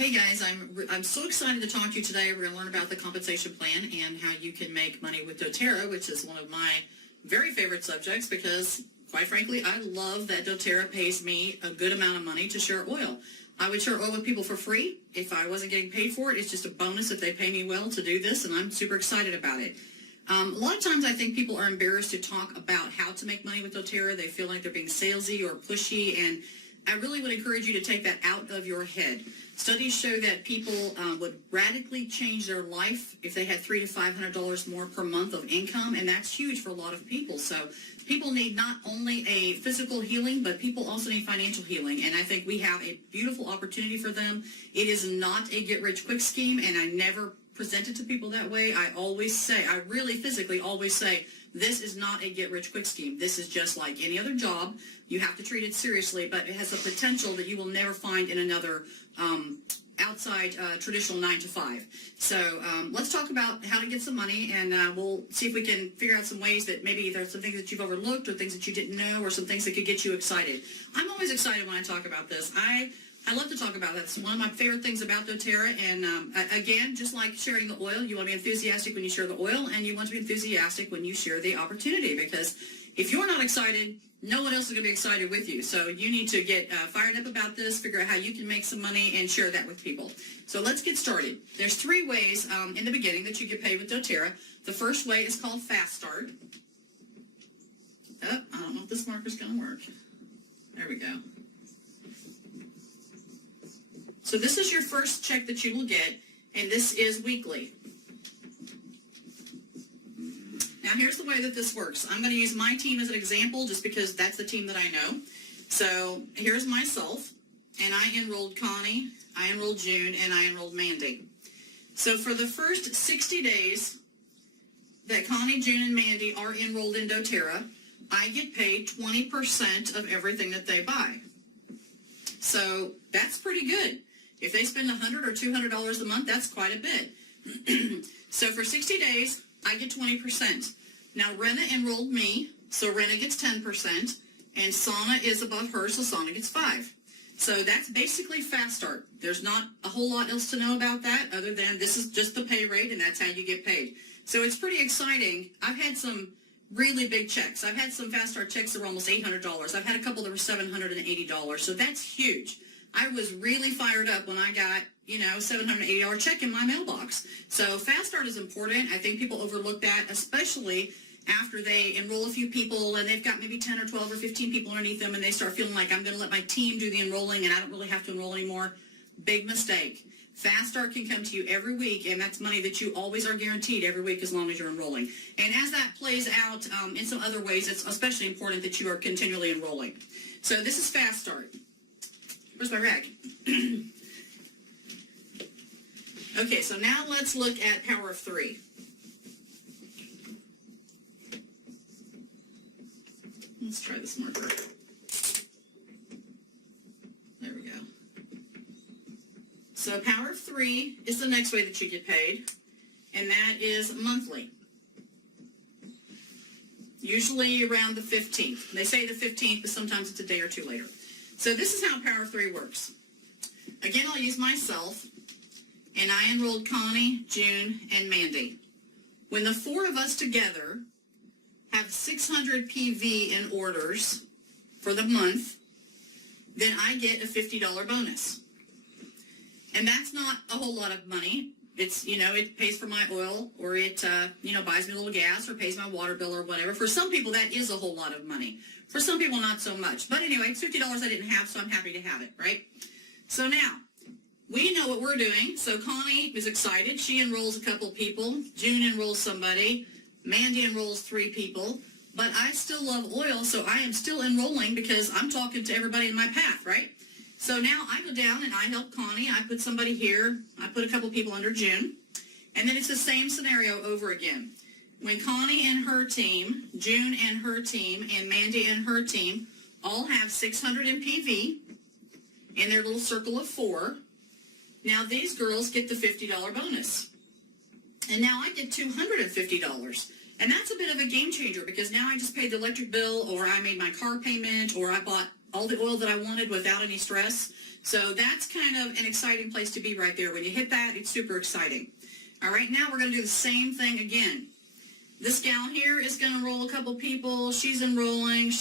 Hey guys, I'm so excited to talk to you today. We're going to learn about the compensation plan and how you can make money with doTERRA, which is one of my very favorite subjects because, quite frankly, I love that doTERRA pays me a good amount of money to share oil. I would share oil with people for free if I wasn't getting paid for it. It's just a bonus if they pay me well to do this, and I'm super excited about it. A lot of times I think people are embarrassed to talk about how to make money with doTERRA. They feel like they're being salesy or pushy, and I really would encourage you to take that out of your head. Studies show that people would radically change their life if they had $300 to $500 more per month of income, and that's huge for a lot of people. So people need not only a physical healing, but people also need financial healing, and I think we have a beautiful opportunity for them. It is not a get-rich-quick scheme, and I never present it to people that way. I always say, I really physically always say, this is not a get-rich-quick scheme. This is just like any other job. You have to treat it seriously, but it has a potential that you will never find in another outside traditional 9-to-5. So let's talk about how to get some money, and we'll see if we can figure out some ways that maybe there's some things that you've overlooked or things that you didn't know or some things that could get you excited. I'm always excited when I talk about this. I love to talk about that. It's one of my favorite things about doTERRA, and again, just like sharing the oil, you want to be enthusiastic when you share the oil, and you want to be enthusiastic when you share the opportunity, because if you're not excited, no one else is going to be excited with you. So you need to get fired up about this, figure out how you can make some money, and share that with people. So let's get started. There's 3 ways in the beginning that you get paid with doTERRA. The first way is called Fast Start. Oh, I don't know if this marker's going to work. There we go. So this is your first check that you will get, and this is weekly. Now here's the way that this works. I'm going to use my team as an example just because that's the team that I know. So here's myself, and I enrolled Connie, I enrolled June, and I enrolled Mandy. So for the first 60 days that Connie, June, and Mandy are enrolled in doTERRA, I get paid 20% of everything that they buy. So that's pretty good. If they spend $100 or $200 a month, that's quite a bit. So for 60 days, I get 20%. Now, Rena enrolled me, so Rena gets 10%, and Sana is above her, so Sana gets 5%. So that's basically Fast Start. There's not a whole lot else to know about that other than this is just the pay rate, and that's how you get paid. So it's pretty exciting. I've had some really big checks. I've had some Fast Start checks that were almost $800. I've had a couple that were $780, so that's huge. I was really fired up when I got, $780 check in my mailbox. So Fast Start is important. I think people overlook that, especially after they enroll a few people and they've got maybe 10 or 12 or 15 people underneath them, and they start feeling like I'm going to let my team do the enrolling and I don't really have to enroll anymore. Big mistake. Fast Start can come to you every week, and that's money that you always are guaranteed every week as long as you're enrolling. And as that plays out in some other ways, it's especially important that you are continually enrolling. So this is Fast Start. Where's my rag? Okay, so now let's look at Power of 3. Let's try this marker. There we go. So Power of 3 is the next way that you get paid, and that is monthly. Usually around the 15th. They say the 15th, but sometimes it's a day or 2 later. So this is how Power 3 works. Again, I'll use myself, and I enrolled Connie, June, and Mandy. When the 4 of us together have 600 PV in orders for the month, then I get a $50 bonus. And that's not a whole lot of money. It's, it pays for my oil, or it, buys me a little gas, or pays my water bill, or whatever. For some people, that is a whole lot of money. For some people, not so much. But anyway, it's $50 I didn't have, so I'm happy to have it, right? So now, we know what we're doing. So Connie is excited. She enrolls a couple people. June enrolls somebody. Mandy enrolls 3 people. But I still love oil, so I am still enrolling because I'm talking to everybody in my path, right? So now I go down and I help Connie. I put somebody here. I put a couple people under June. And then it's the same scenario over again. When Connie and her team, June and her team, and Mandy and her team all have 600 in PV in their little circle of 4, now these girls get the $50 bonus. And now I get $250. And that's a bit of a game changer because now I just paid the electric bill, or I made my car payment, or I bought all the oil that I wanted without any stress. So that's kind of an exciting place to be right there. When you hit that, it's super exciting. All right, now we're going to do the same thing again. This gal here is going to enroll a couple people. She's enrolling.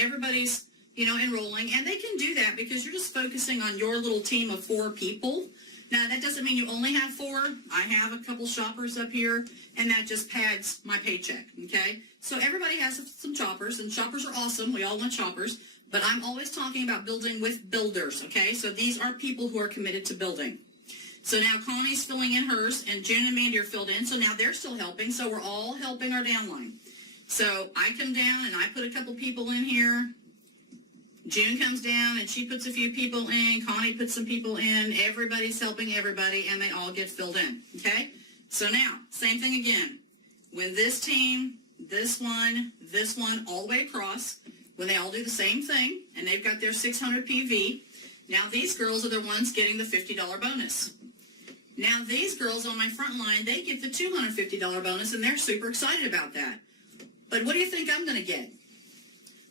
Everybody's, enrolling. And they can do that because you're just focusing on your little team of 4 people. Now, that doesn't mean you only have 4. I have a couple shoppers up here, and that just pads my paycheck, okay? So everybody has some shoppers, and shoppers are awesome. We all want shoppers. But I'm always talking about building with builders, okay? So these are people who are committed to building. So now Connie's filling in hers, and June and Mandy are filled in. So now they're still helping, so we're all helping our downline. So I come down, and I put a couple people in here. June comes down, and she puts a few people in. Connie puts some people in. Everybody's helping everybody, and they all get filled in, okay? So now, same thing again. When this team, this one, all the way across, when they all do the same thing, and they've got their 600 PV, now these girls are the ones getting the $50 bonus. Now these girls on my front line, they get the $250 bonus, and they're super excited about that. But what do you think I'm going to get?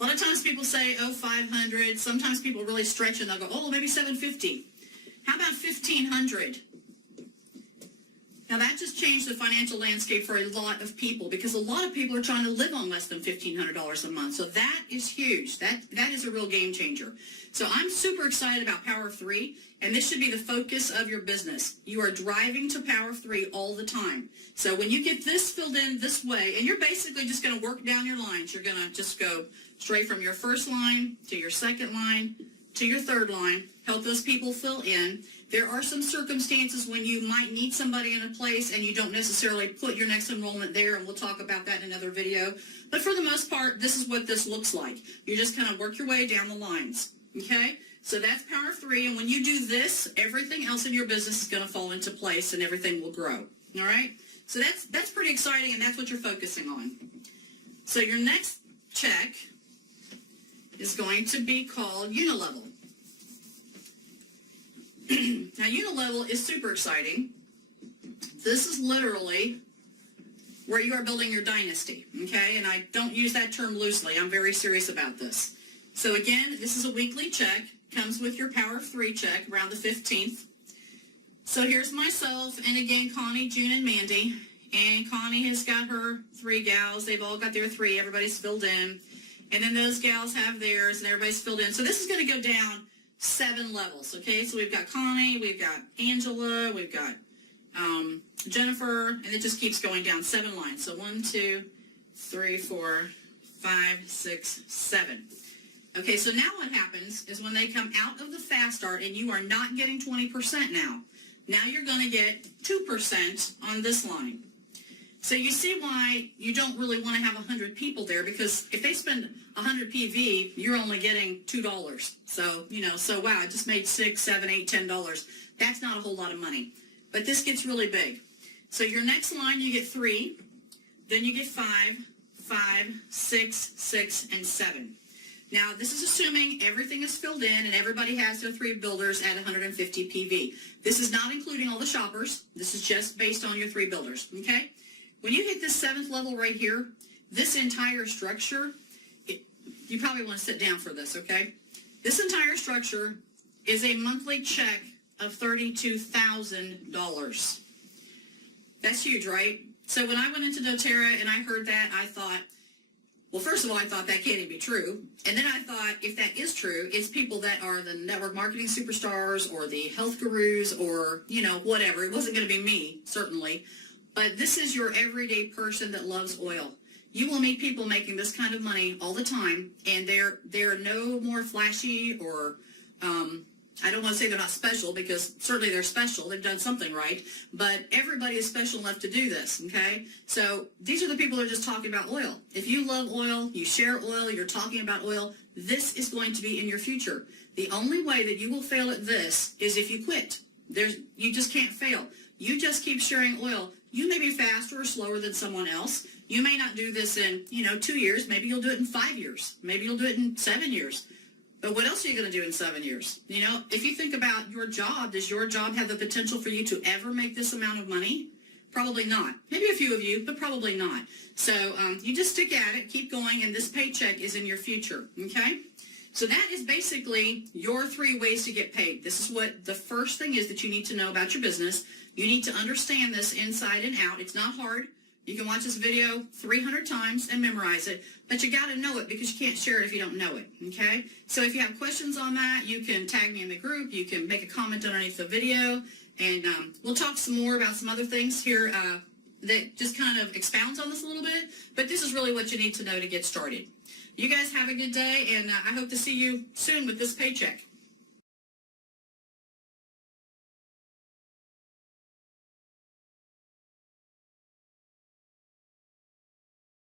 A lot of times people say, oh, 500. Sometimes people really stretch and they'll go, oh, maybe 750. How about 1,500? Now that just changed the financial landscape for a lot of people because a lot of people are trying to live on less than $1,500 a month. So that is huge. That is a real game changer. So I'm super excited about Power of 3, and this should be the focus of your business. You are driving to Power of 3 all the time. So when you get this filled in this way, and you're basically just going to work down your lines. You're going to just go straight from your first line to your second line to your third line, help those people fill in. There are some circumstances when you might need somebody in a place and you don't necessarily put your next enrollment there, and we'll talk about that in another video. But for the most part, this is what this looks like. You just kind of work your way down the lines, okay? So that's Power of 3, and when you do this, everything else in your business is going to fall into place and everything will grow, all right? So that's pretty exciting, and that's what you're focusing on. So your next check is going to be called Unilevel. Now, Unilevel is super exciting. This is literally where you are building your dynasty, okay? And I don't use that term loosely. I'm very serious about this. So again, this is a weekly check. Comes with your Power of 3 check around the 15th. So here's myself, and again, Connie, June, and Mandy. And Connie has got her 3 gals. They've all got their 3. Everybody's filled in. And then those gals have theirs, and everybody's filled in. So this is going to go down 7 levels, okay? So we've got Connie, we've got Angela, we've got Jennifer, and it just keeps going down 7 lines. So 1, 2, 3, 4, 5, 6, 7. Okay, so now what happens is when they come out of the fast start and you are not getting 20% now you're going to get 2% on this line. So you see why you don't really want to have 100 people there, because if they spend 100 PV, you're only getting $2. So, so wow, I just made $6, $7, $8, $10. That's not a whole lot of money. But this gets really big. So your next line, you get 3, then you get 5, 5, 6, 6, and 7. Now, this is assuming everything is filled in and everybody has their 3 builders at 150 PV. This is not including all the shoppers. This is just based on your 3 builders, okay? When you hit this 7th level right here, this entire structure, you probably want to sit down for this, okay? This entire structure is a monthly check of $32,000. That's huge, right? So when I went into doTERRA and I heard that, I thought, well, first of all, I thought that can't even be true. And then I thought, if that is true, it's people that are the network marketing superstars or the health gurus or, whatever. It wasn't going to be me, certainly. But this is your everyday person that loves oil. You will meet people making this kind of money all the time, and they're no more flashy or, I don't want to say they're not special, because certainly they're special. They've done something right. But everybody is special enough to do this, okay? So these are the people that are just talking about oil. If you love oil, you share oil, you're talking about oil, this is going to be in your future. The only way that you will fail at this is if you quit. You just can't fail. You just keep sharing oil. You may be faster or slower than someone else. You may not do this in, 2 years. Maybe you'll do it in 5 years. Maybe you'll do it in 7 years. But what else are you going to do in 7 years? If you think about your job, does your job have the potential for you to ever make this amount of money? Probably not. Maybe a few of you, but probably not. So you just stick at it, keep going, and this paycheck is in your future, okay? So that is basically your 3 ways to get paid. This is what the first thing is that you need to know about your business. You need to understand this inside and out. It's not hard. You can watch this video 300 times and memorize it, but you got to know it because you can't share it if you don't know it, okay? So if you have questions on that, you can tag me in the group. You can make a comment underneath the video, and we'll talk some more about some other things here that just kind of expounds on this a little bit, but this is really what you need to know to get started. You guys have a good day, and I hope to see you soon with this paycheck.